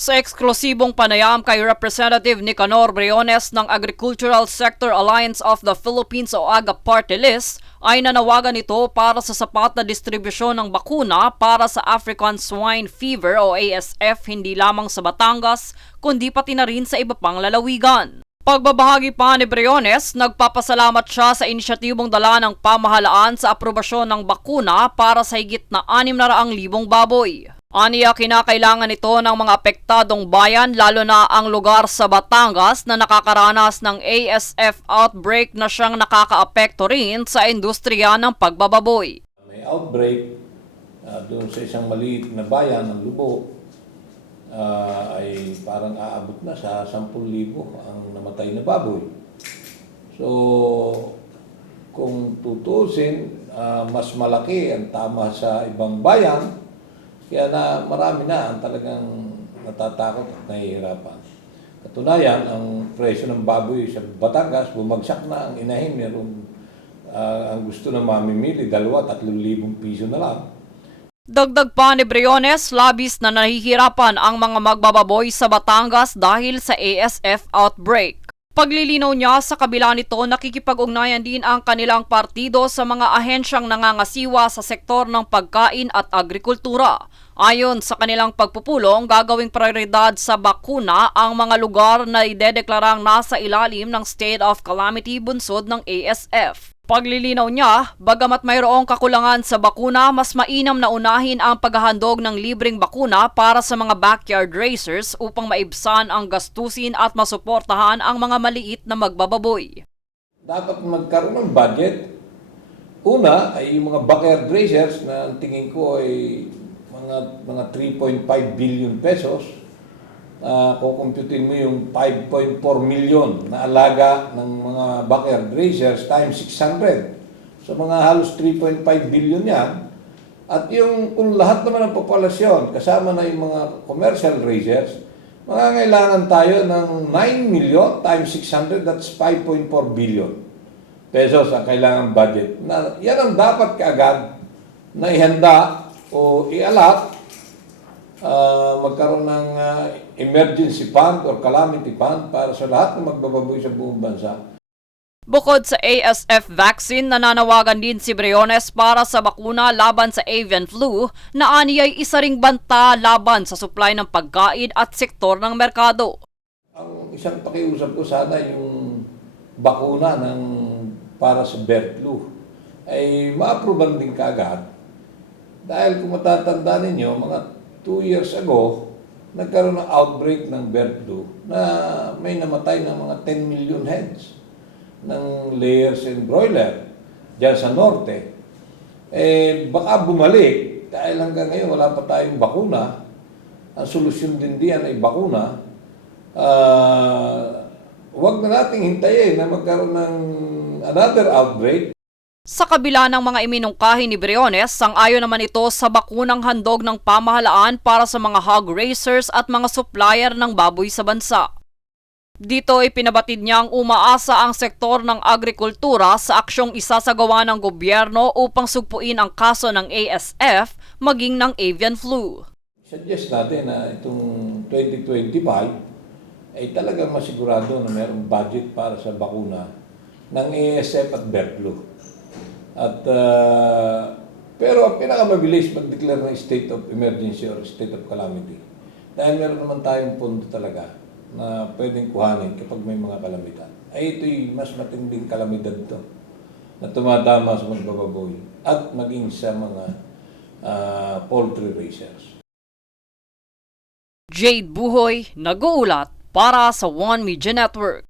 Sa eksklusibong panayam kay Representative Nicanor Briones ng Agricultural Sector Alliance of the Philippines o AGA Party List, ay nanawagan ito para sa sapat na distribusyon ng bakuna para sa African Swine Fever o ASF hindi lamang sa Batangas kundi pati na rin sa iba pang lalawigan. Pagbabahagi pa ni Briones, nagpapasalamat siya sa inisyatibong dala ng pamahalaan sa aprobasyon ng bakuna para sa higit na 600,000 baboy. Aniya kinakailangan ito ng mga apektadong bayan lalo na ang lugar sa Batangas na nakakaranas ng ASF outbreak na siyang nakakaapekto rin sa industriya ng pagbababoy. May outbreak doon sa isang maliit na bayan ng Lubo ay parang aabot na sa 10,000 ang namatay na baboy. So kung tutusin, mas malaki ang tama sa ibang bayan. Kaya na marami na ang talagang natatakot at nahihirapan. Katunayan, ang presyo ng baboy sa Batangas, bumagsak na ang inahin. Ang gusto na mamimili, 2,000-3,000 piso na lang. Dagdag pa ni Briones, labis na nahihirapan ang mga magbababoy sa Batangas dahil sa ASF outbreak. Paglilinaw niya, sa kabila nito, nakikipag-ugnayan din ang kanilang partido sa mga ahensyang nangangasiwa sa sektor ng pagkain at agrikultura. Ayon sa kanilang pagpupulong, gagawing prioridad sa bakuna ang mga lugar na idedeklarang nasa ilalim ng state of calamity bunsod ng ASF. Paglilinaw niya, bagamat mayroong kakulangan sa bakuna, mas mainam na unahin ang paghahandog ng libreng bakuna para sa mga backyard racers upang maibsan ang gastusin at masuportahan ang mga maliit na magbababoy. Dapat magkaroon ng budget. Una ay yung mga backyard racers na ang tingin ko ay mga 3.5 billion pesos. Kukumputin mo yung 5.4 million na alaga ng mga backyard racers times 600. So mga halos 3.5 billion yan. At yung kung lahat naman ng populasyon, kasama na yung mga commercial racers, mangangailangan tayo ng 9 million times 600, that's 5.4 billion pesos ang kailangan budget. Yan ang dapat kaagad na ihanda o ialat. Magkaroon ng emergency fund or calamity fund para sa lahat ng magbababoy sa buong bansa. Bukod sa ASF vaccine, nananawagan din si Briones para sa bakuna laban sa avian flu na aniyay isa ring banta laban sa supply ng pagkain at sektor ng merkado. Ang isang pakiusap ko sana yung bakuna para sa bird flu ay ma-approvean din kaagad. Dahil kung matatanda ninyo, mga 2 years ago, nagkaroon ng outbreak ng bird flu na may namatay ng mga 10 million heads ng layers and broiler dyan sa norte. Baka bumalik dahil hanggang ngayon wala pa tayong bakuna. Ang solusyon din diyan ay bakuna. Huwag na nating hintayin na magkaroon ng another outbreak. Sa kabila ng mga iminungkahi ni Briones, sang-ayon naman ito sa bakunang handog ng pamahalaan para sa mga hog raisers at mga supplier ng baboy sa bansa. Dito ipinabatid niyang umaasa ang sektor ng agrikultura sa aksyong isasagawa ng gobyerno upang sugpuin ang kaso ng ASF maging ng avian flu. Suggest natin na itong 2025 ay talagang masigurado na mayroong budget para sa bakuna ng ASF at bird flu. Pero ang pinakamabilis mag-declare ng state of emergency or state of calamity. Dahil meron naman tayong pondo talaga na pwedeng kuhanin kapag may mga kalamidad. Ay ito'y mas matinding kalamidad to na tumatama sa magbababoy at maging sa mga poultry raisers. Jade Buhoy, nag-uulat para sa One Media Network.